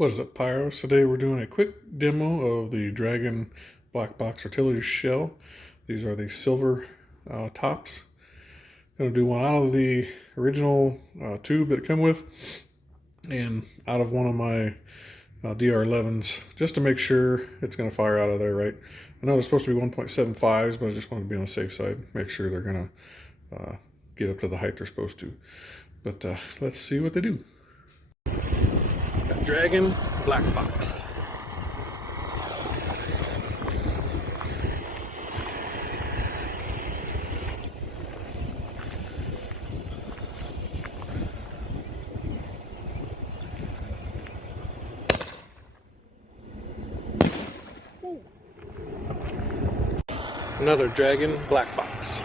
What is up, Pyros? Today we're doing a quick demo of the Dragon Black Box Artillery Shell. These are the silver tops. Going to do one out of the original tube that it come with and out of one of my DR11s, just to make sure it's going to fire out of there right. I know they're supposed to be 1.75s, but I just wanted to be on the safe side, make sure they're going to get up to the height they're supposed to. But let's see what they do. Got Dragon Black Box. Another Dragon Black Box.